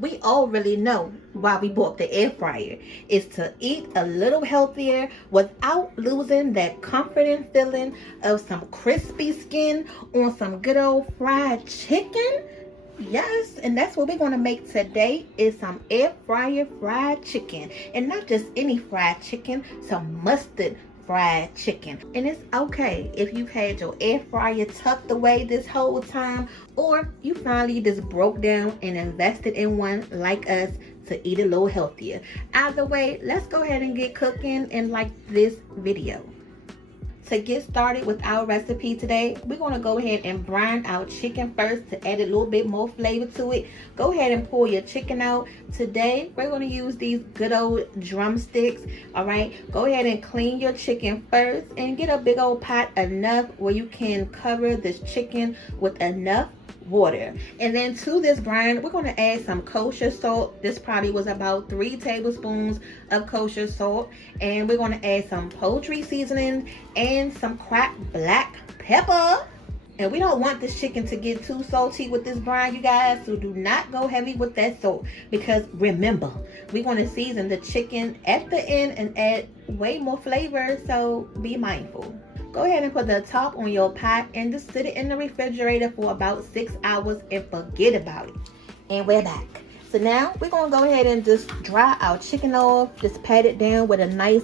we already know why we bought the air fryer. Is to eat a little healthier without losing that comforting feeling of some crispy skin on some good old fried chicken. Yes, and that's what we're going to make today, is some air fryer fried chicken. And not just any fried chicken, some mustard fried chicken. And it's okay if you've had your air fryer tucked away this whole time, or you finally just broke down and invested in one like us to eat a little healthier. Either way, let's go ahead and get cooking and like this video. To get started with our recipe today, we're going to go ahead and brine our chicken first to add a little bit more flavor to it. Go ahead and pull your chicken out. Today, we're going to use these good old drumsticks. All right, go ahead and clean your chicken first and get a big old pot enough where you can cover this chicken with enough water. And then to this brine, we're going to add some kosher salt. This probably was about 3 tablespoons of kosher salt. And we're going to add some poultry seasoning and some cracked black pepper. And we don't want this chicken to get too salty with this brine, you guys, so do not go heavy with that salt, because remember, we're going to season the chicken at the end and add way more flavor, so be mindful. Go ahead and put the top on your pot and just sit it in the refrigerator for about 6 hours and forget about it. And we're back. So now we're going to go ahead and just dry our chicken off. Just pat it down with a nice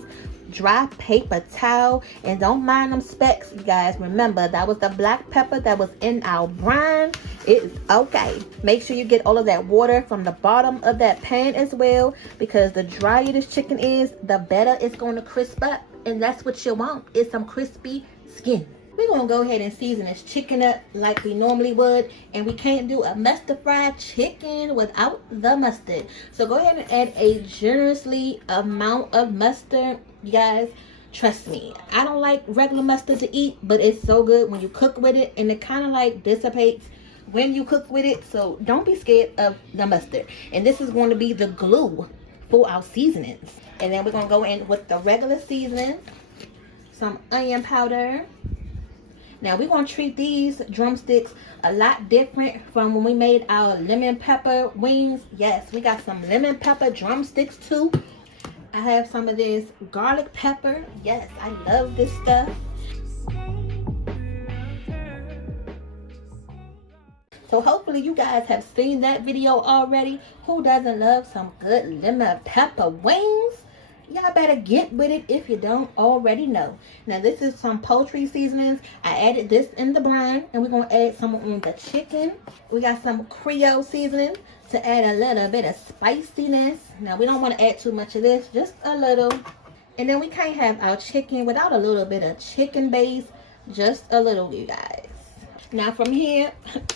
dry paper towel. And don't mind them specks, you guys. Remember, that was the black pepper that was in our brine. It's okay. Make sure you get all of that water from the bottom of that pan as well, because the drier this chicken is, the better it's going to crisp up. And that's what you want, is some crispy skin. We're going to go ahead and season this chicken up like we normally would. And we can't do a mustard fried chicken without the mustard. So go ahead and add a generously amount of mustard. You guys, trust me, I don't like regular mustard to eat, but it's so good when you cook with it. And it kind of like dissipates when you cook with it. So don't be scared of the mustard. And this is going to be the glue for our seasonings. And then we're going to go in with the regular seasoning, some onion powder. Now we're going to treat these drumsticks a lot different from when we made our lemon pepper wings. Yes, we got some lemon pepper drumsticks too. I have some of this garlic pepper. Yes, I love this stuff. So hopefully you guys have seen that video already. Who doesn't love some good lemon pepper wings? Y'all better get with it if you don't already know. Now this is some poultry seasonings. I added this in the brine, and we're going to add some on the chicken. We got some Creole seasoning to add a little bit of spiciness. Now we don't want to add too much of this, just a little. And then we can't have our chicken without a little bit of chicken base, just a little, you guys. Now from here,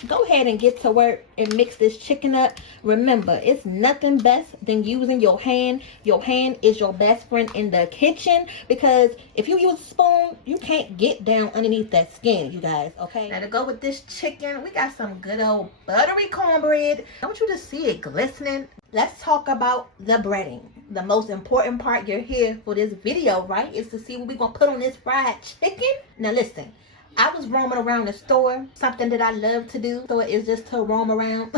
go ahead and get to work and mix this chicken up. Remember, it's nothing best than using your hand. Your hand is your best friend in the kitchen, because if you use a spoon, you can't get down underneath that skin, you guys, okay? Now to go with this chicken, we got some good old buttery cornbread. I want you to see it glistening. Let's talk about the breading. The most important part you're here for this video, right, is to see what we're going to put on this fried chicken. Now listen. I was roaming around the store. Something that I love to do, so is just to roam around.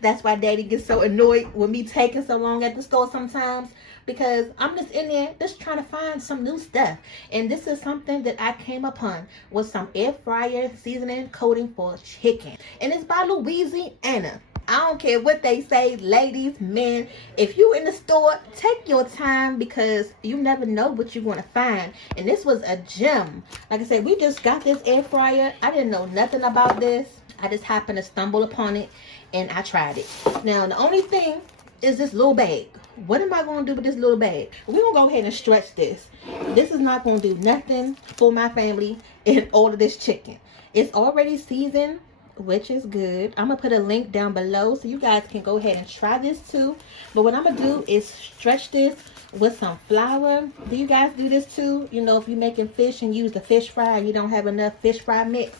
That's why Daddy gets so annoyed with me taking so long at the store sometimes, because I'm just in there just trying to find some new stuff. And this is something that I came upon, with some air fryer seasoning coating for chicken. And it's by Louisiana. I don't care what they say, ladies, men. If you in the store, take your time, because you never know what you're going to find. And this was a gem. Like I said, we just got this air fryer. I didn't know nothing about this. I just happened to stumble upon it, and I tried it. Now, the only thing is this little bag. What am I going to do with this little bag? We're going to go ahead and stretch this. This is not going to do nothing for my family in all of this chicken. It's already seasoned, which is good. I'm gonna put a link down below so you guys can go ahead and try this too. But what I'm gonna do is stretch this with some flour. Do you guys do this too? You know, if you're making fish and use the fish fry and you don't have enough fish fry mix,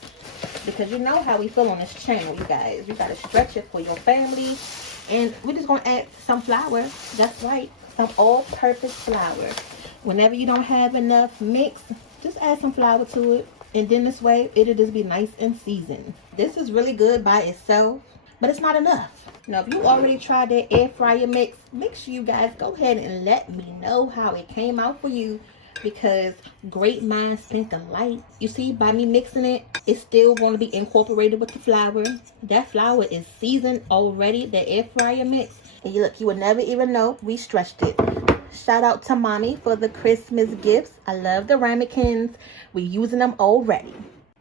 because you know how we feel on this channel, you guys. You gotta stretch it for your family. And we're just gonna add some flour. That's right, some all-purpose flour. Whenever you don't have enough mix, just add some flour to it. And then this way, it'll just be nice and seasoned. This is really good by itself. but it's not enough. Now, if you already tried that air fryer mix, make sure you guys go ahead and let me know how it came out for you, because great minds think alike. You see, by me mixing it, it's still going to be incorporated with the flour. That flour is seasoned already, the air fryer mix. And you look, you would never even know we stretched it. Shout out to mommy for the Christmas gifts. I love the ramekins. We're using them already.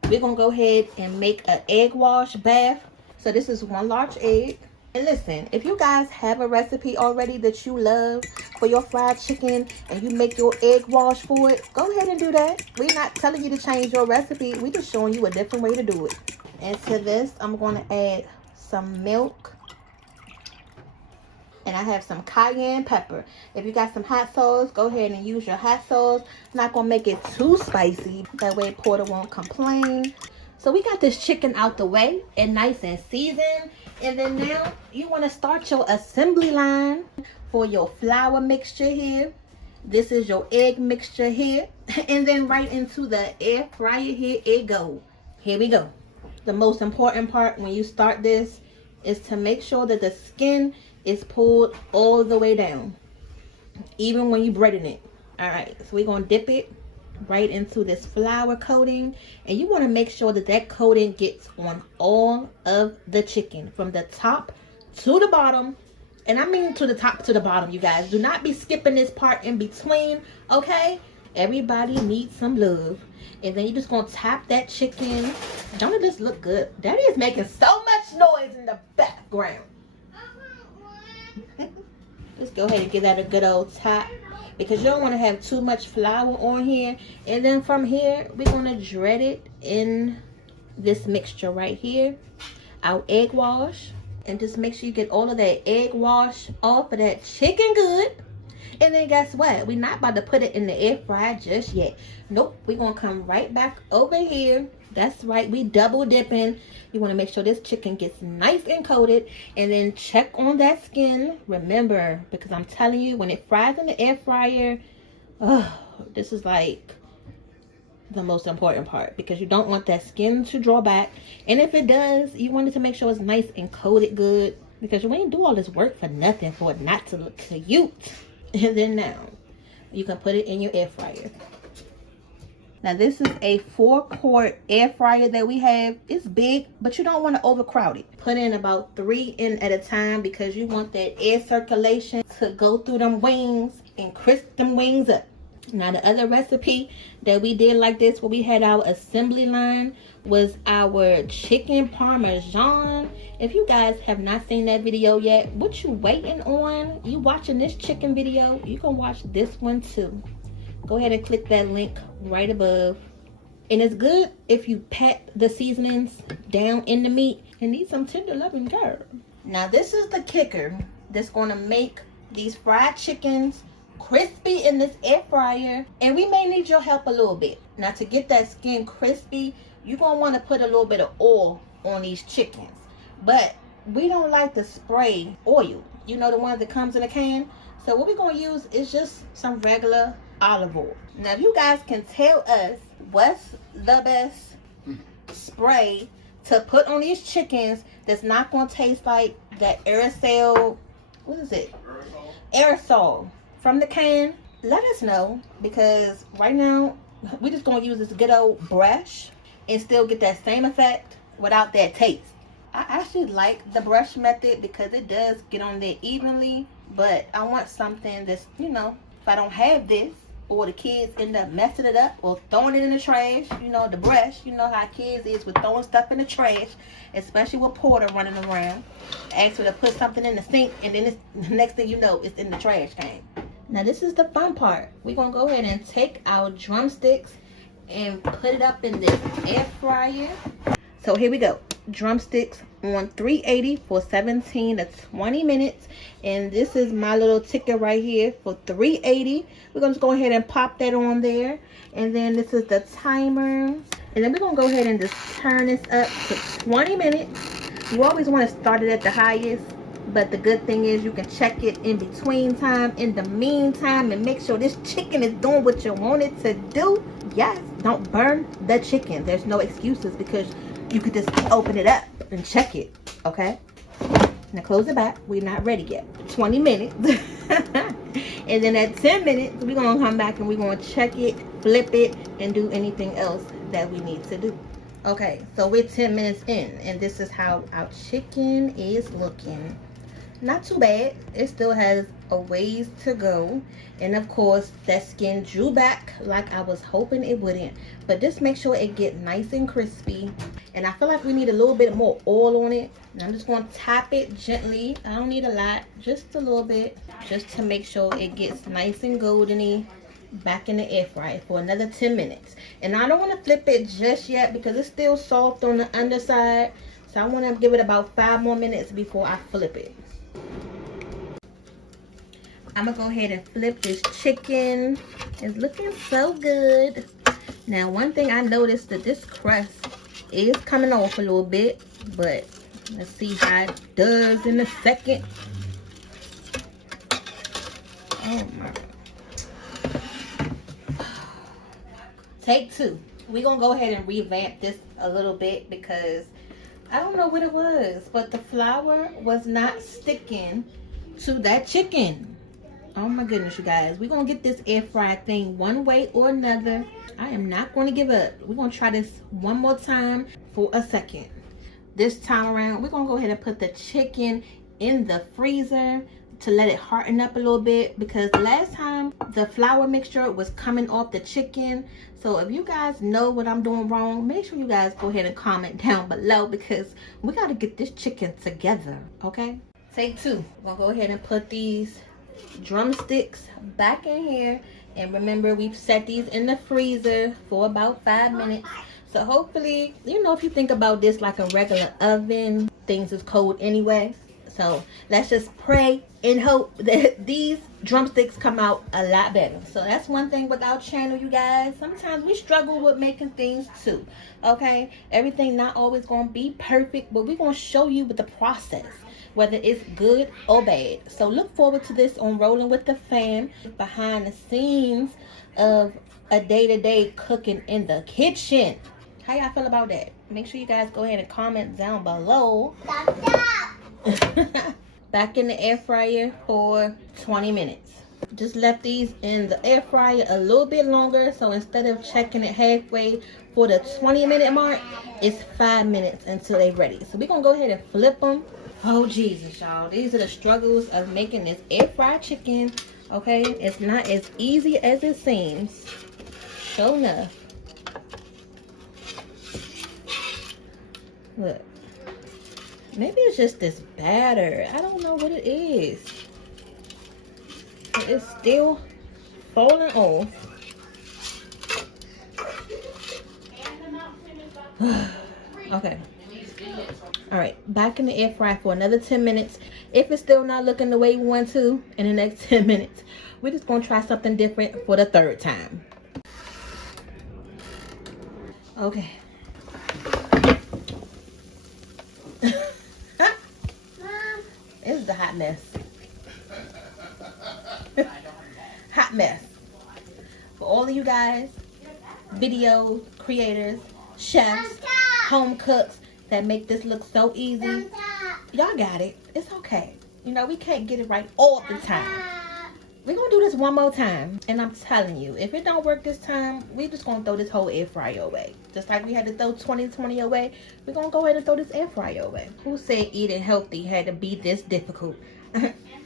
We're going to go ahead and make an egg wash bath. So this is 1 large egg. And listen, if you guys have a recipe already that you love for your fried chicken and you make your egg wash for it, go ahead and do that. We're not telling you to change your recipe. We're just showing you a different way to do it. And to this, I'm going to add some milk. And I have some cayenne pepper. If you got some hot sauce, go ahead and use your hot sauce. Not going to make it too spicy. That way Porter won't complain. So we got this chicken out the way and nice and seasoned. And then now you want to start your assembly line for your flour mixture here. This is your egg mixture here. And then right into the air fryer here it goes. Here we go. The most important part when you start this is to make sure that the skin is pulled all the way down, even when you breading it. All right, so we're going to dip it right into this flour coating, and you want to make sure that that coating gets on all of the chicken from the top to the bottom. And I mean to the top to the bottom, you guys. Do not be skipping this part in between, okay? Everybody needs some love. And then you're just going to tap that chicken. Don't it just look good? Daddy is making so much noise in the background. Just go ahead and give that a good old tap, because you don't want to have too much flour on here. And then from here, we're going to dread it in this mixture right here, our egg wash. And just make sure you get all of that egg wash off of that chicken good. And then guess what? We're not about to put it in the air fryer just yet. Nope, we're going to come right back over here. That's right, we double dipping. You want to make sure this chicken gets nice and coated. And then check on that skin. Remember, because I'm telling you, when it fries in the air fryer, this is like the most important part, because you don't want that skin to draw back. And if it does, you want it to make sure it's nice and coated good, because you ain't do all this work for nothing, for it not to look cute. And then now you can put it in your air fryer. Now this is a 4-quart air fryer that we have. It's big, but you don't want to overcrowd it. Put in about 3 in at a time, because you want that air circulation to go through them wings and crisp them wings up. Now the other recipe that we did like this, where we had our assembly line, was our chicken parmesan. If you guys have not seen that video yet, what you waiting on? You watching this chicken video, you can watch this one too. Go ahead and click that link right above. And it's good if you pat the seasonings down in the meat. And need some tender loving girl. Now this is the kicker that's going to make these fried chickens crispy in this air fryer. And we may need your help a little bit. Now to get that skin crispy, you're going to want to put a little bit of oil on these chickens. But we don't like to spray oil. You know, the one that comes in a can. So what we're going to use is just some regular olive oil. Now if you guys can tell us what's the best spray to put on these chickens that's not going to taste like that aerosol, what is it? Aerosol from the can, let us know, because right now we're just going to use this good old brush and still get that same effect without that taste. I actually like the brush method because it does get on there evenly, but I want something that's, you know, if I don't have this, or the kids end up messing it up or throwing it in the trash, you know, the brush, you know how kids is with throwing stuff in the trash, especially with Porter running around. Ask her to put something in the sink, and then the next thing you know, it's in the trash can. Now this is the fun part. We're going to go ahead and take our drumsticks and put it up in this air fryer. So here we go. Drumsticks on 380 for 17 to 20 minutes. And this is my little ticket right here for 380. We're going to go ahead and pop that on there. And then this is the timer. And then we're going to go ahead and just turn this up to 20 minutes. You always want to start it at the highest. But the good thing is you can check it in between time, in the meantime, and make sure this chicken is doing what you want it to do. Yes, don't burn the chicken. There's no excuses, because you could just open it up and check it, okay? Now close it back. We're not ready yet. 20 minutes. And then at 10 minutes, we're going to come back and we're going to check it, flip it, and do anything else that we need to do. Okay, so we're 10 minutes in, and this is how our chicken is looking. Not too bad. It still has a ways to go, and of course that skin drew back like I was hoping it wouldn't, but just make sure it get nice and crispy. And I feel like we need a little bit more oil on it, and I'm just going to tap it gently. I don't need a lot, just a little bit, just to make sure it gets nice and goldeny. Back in the air fryer for another 10 minutes. And I don't want to flip it just yet because it's still soft on the underside, so I want to give it about 5 more minutes before I flip it. I'm gonna go ahead and flip this chicken. It's looking so good. Now, one thing I noticed that this crust is coming off a little bit, but let's see how it does in a second. Oh my. Take 2. We're gonna go ahead and revamp this a little bit because I don't know what it was, but the flour was not sticking to that chicken. Oh my goodness, you guys. We're gonna get this air fry thing one way or another. I am not gonna give up. We're gonna try this one more time for a second. This time around, we're gonna go ahead and put the chicken in the freezer to let it harden up a little bit, because last time the flour mixture was coming off the chicken. So if you guys know what I'm doing wrong, make sure you guys go ahead and comment down below, because we got to get this chicken together. Okay, take 2. We're gonna go ahead and put these drumsticks back in here, and remember, we've set these in the freezer for about 5 minutes. So hopefully, you know, if you think about this like a regular oven, things is cold anyway. So let's just pray and hope that these drumsticks come out a lot better. So that's one thing with our channel, you guys. Sometimes we struggle with making things too. Okay, everything not always gonna be perfect, but we're gonna show you with the process, whether it's good or bad. So look forward to this on Rolling with the Fam, behind the scenes of a day-to-day cooking in the kitchen. How y'all feel about that? Make sure you guys go ahead and comment down below. Back in the air fryer for 20 minutes. Just left these in the air fryer a little bit longer, so instead of checking it halfway for the 20-minute mark, it's 5 minutes until they're ready. So we're gonna go ahead and flip them. Oh Jesus, y'all, these are the struggles of making this air fried chicken. Okay, it's not as easy as it seems. Sure enough. Look, maybe it's just this batter. I don't know what it is. It's still falling off. Okay. All right, back in the air fryer for another 10 minutes. If it's still not looking the way we want to in the next 10 minutes, we're just gonna try something different for the 3rd time. Okay. This is a hot mess. Hot mess. For all of you guys, video creators, chefs, home cooks that make this look so easy, y'all got it. It's okay. You know, we can't get it right all the time. We're gonna do this one more time, and I'm telling you, if it don't work this time, we're just gonna throw this whole air fryer away. Just like we had to throw 2020 away, we're gonna go ahead and throw this air fryer away. Who said eating healthy had to be this difficult?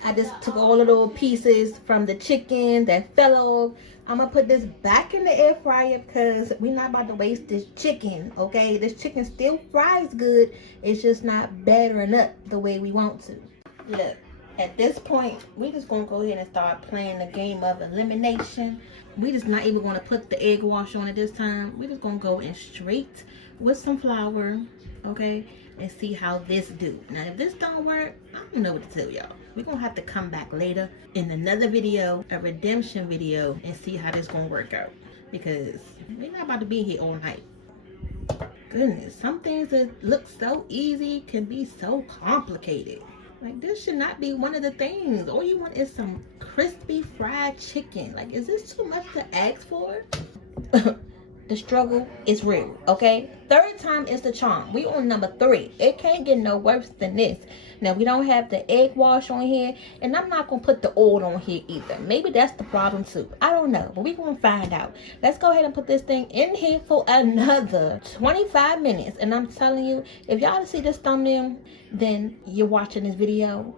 I just took all the little pieces from the chicken that fell off. I'm gonna put this back in the air fryer because we're not about to waste this chicken. Okay, this chicken still fries good, it's just not battering up the way we want to. Look, at this point, we're just gonna go ahead and start playing the game of elimination. We just not even gonna put the egg wash on it this time. We're just gonna go in straight with some flour, okay, and see how this do. Now, if this don't work, I don't know what to tell y'all. We're gonna have to come back later in another video, a redemption video, and see how this gonna work out, because we're not about to be here all night. Goodness, some things that look so easy can be so complicated. Like, this should not be one of the things. All you want is some crispy fried chicken. Like, is this too much to ask for? The struggle is real, okay? 3rd time is the charm. We on number 3. It can't get no worse than this. Now, we don't have the egg wash on here, and I'm not going to put the oil on here either. Maybe that's the problem too. I don't know, but we're going to find out. Let's go ahead and put this thing in here for another 25 minutes. And I'm telling you, if y'all see this thumbnail, then you're watching this video.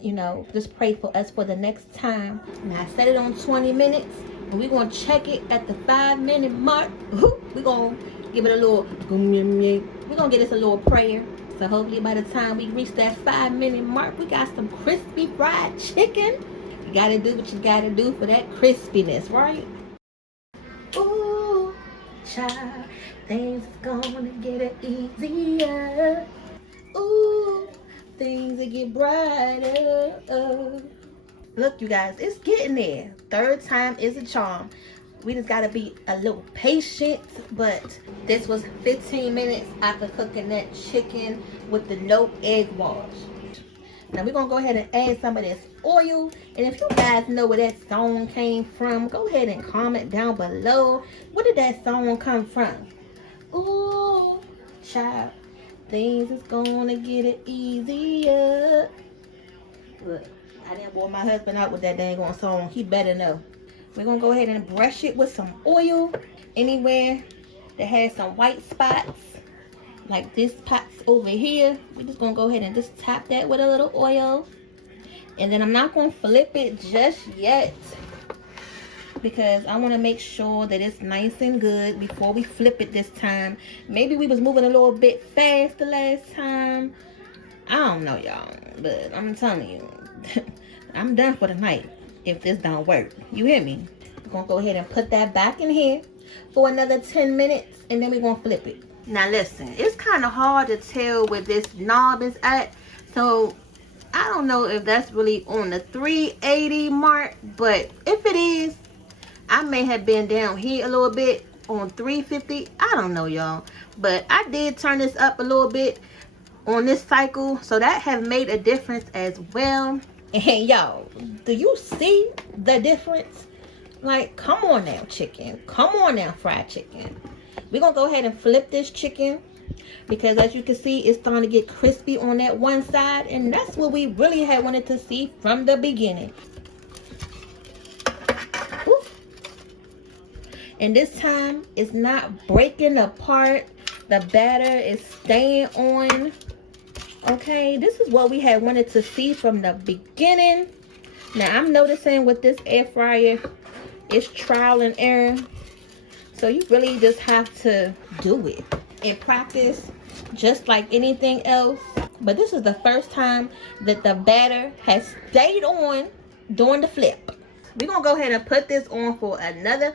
You know, just pray for us for the next time. Now, I set it on 20 minutes. And we're going to check it at the 5-minute mark. We're going to give it a little, we're going to give this a little prayer. So hopefully by the time we reach that 5-minute mark, we got some crispy fried chicken. You got to do what you got to do for that crispiness, right? Ooh, child, things is going to get it easier. Ooh, things that get brighter. Look, you guys, it's getting there. Third time is a charm. We just gotta be a little patient. But this was 15 minutes after cooking that chicken with the no egg wash. Now we're gonna go ahead and add some of this oil. And if you guys know where that song came from, go ahead and comment down below. Where did that song come from? Ooh, child, things is gonna get it easier. Look, I didn't bore my husband out with that dang on song. He better know. We're going to go ahead and brush it with some oil. Anywhere that has some white spots, like this pot's over here, we're just going to go ahead and just tap that with a little oil. And then I'm not going to flip it just yet, because I want to make sure that it's nice and good before we flip it this time. Maybe we was moving a little bit fast the last time. I don't know, y'all, but I'm telling you, I'm done for the night if this don't work. You hear me? We're gonna go ahead and put that back in here for another 10 minutes, and then we're gonna flip it. Now listen, it's kind of hard to tell where this knob is at, so I don't know if that's really on the 380 mark, but if it is, I may have been down here a little bit on 350. I don't know, y'all, but I did turn this up a little bit on this cycle, so that have made a difference as well. And y'all, do you see the difference? Like, come on now, chicken. Come on now, fried chicken. We're gonna go ahead and flip this chicken, because as you can see, it's starting to get crispy on that one side, and that's what we really had wanted to see from the beginning. Ooh. And this time, it's not breaking apart. The batter is staying on. Okay, this is what we had wanted to see from the beginning. Now, I'm noticing with this air fryer, it's trial and error. So you really just have to do it and practice, just like anything else. But this is the first time that the batter has stayed on during the flip. We're going to go ahead and put this on for another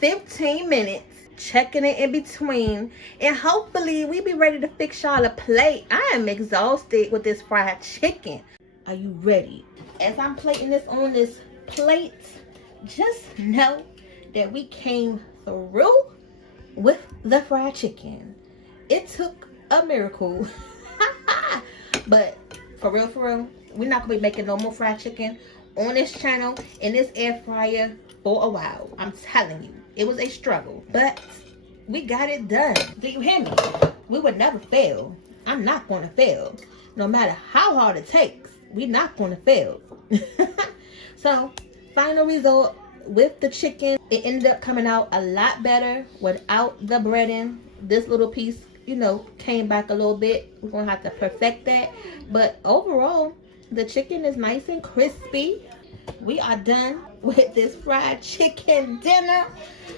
15 minutes. Checking it in between, and hopefully we be ready to fix y'all a plate. I am exhausted with this fried chicken. Are you ready? As I'm plating this on this plate, just know that we came through with the fried chicken. It took a miracle. But for real, we're not gonna be making no more fried chicken on this channel in this air fryer for a while. I'm telling you, it was a struggle, but we got it done. Do you hear me? We would never fail. I'm not going to fail. No matter how hard it takes, we're not going to fail. So, final result with the chicken, it ended up coming out a lot better without the breading. This little piece, you know, came back a little bit. We're going to have to perfect that. But overall, the chicken is nice and crispy. We are done with this fried chicken dinner.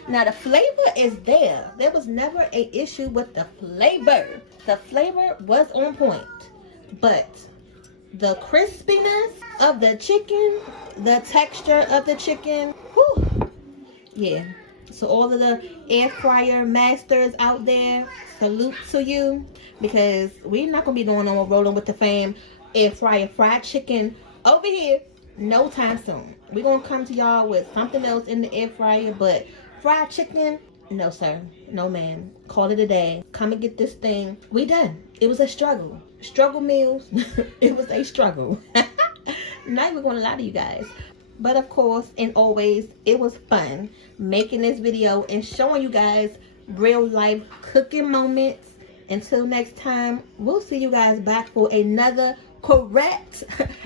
Now the flavor is there. There was never an issue with the flavor. The flavor was on point. But the crispiness of the chicken, the texture of the chicken, whew, yeah. So all of the air fryer masters out there, salute to you. Because we're not going to be doing no more rolling with the Pham air fryer fried chicken over here no time soon. We're gonna come to y'all with something else in the air fryer, but fried chicken, no sir, no ma'am. Call it a day. Come and get this thing. We done. It was a struggle. Struggle meals. It was a struggle. Not even gonna lie to you guys, but of course and always, it was fun making this video and showing you guys real life cooking moments. Until next time, we'll see you guys back for another correct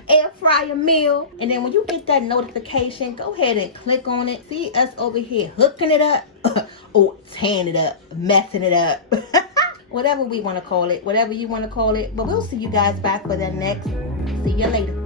air fryer meal. And then when you get that notification, go ahead and click on it. See us over here hooking it up or tearing it up, messing it up. Whatever we want to call it, whatever you want to call it. But we'll see you guys back for the next. See you later.